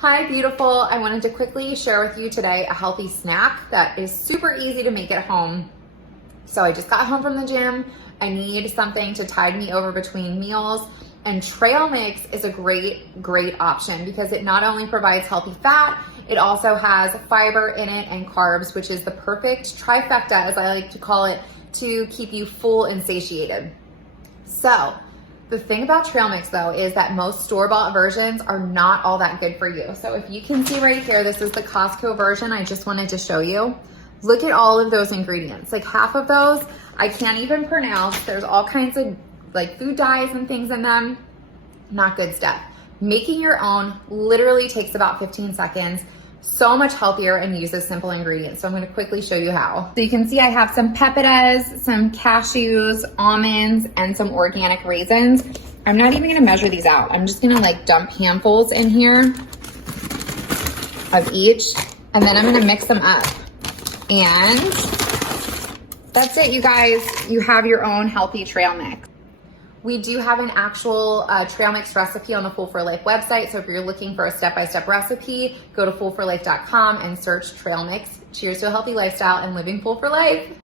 Hi, beautiful. I wanted to quickly share with you today a healthy snack that is super easy to make at home. So I just got home from the gym. I need something to tide me over between meals. And trail mix is a great option because it not only provides healthy fat, it also has fiber in it and carbs, which is the perfect trifecta, as I like to call it, to keep you full and satiated. So the thing about trail mix though is that most store-bought versions are not all that good for you. So if you can see right here, this is the Costco version I just wanted to show you. Look at all of those ingredients. Like half of those I can't even pronounce. There's all kinds of like food dyes and things in them. Not good stuff. Making your own literally takes about 15 seconds. So much healthier and uses simple ingredients. So I'm going to quickly show you how. So you can see I have some pepitas, some cashews, almonds, and some organic raisins. I'm not even going to measure these out. I'm just going to like dump handfuls in here of each, and then I'm going to mix them up. And that's it, you guys. You have your own healthy trail mix. We do have an actual trail mix recipe on the Full for Life website. So if you're looking for a step-by-step recipe, go to fullforlife.com and search trail mix. Cheers to a healthy lifestyle and living full for life.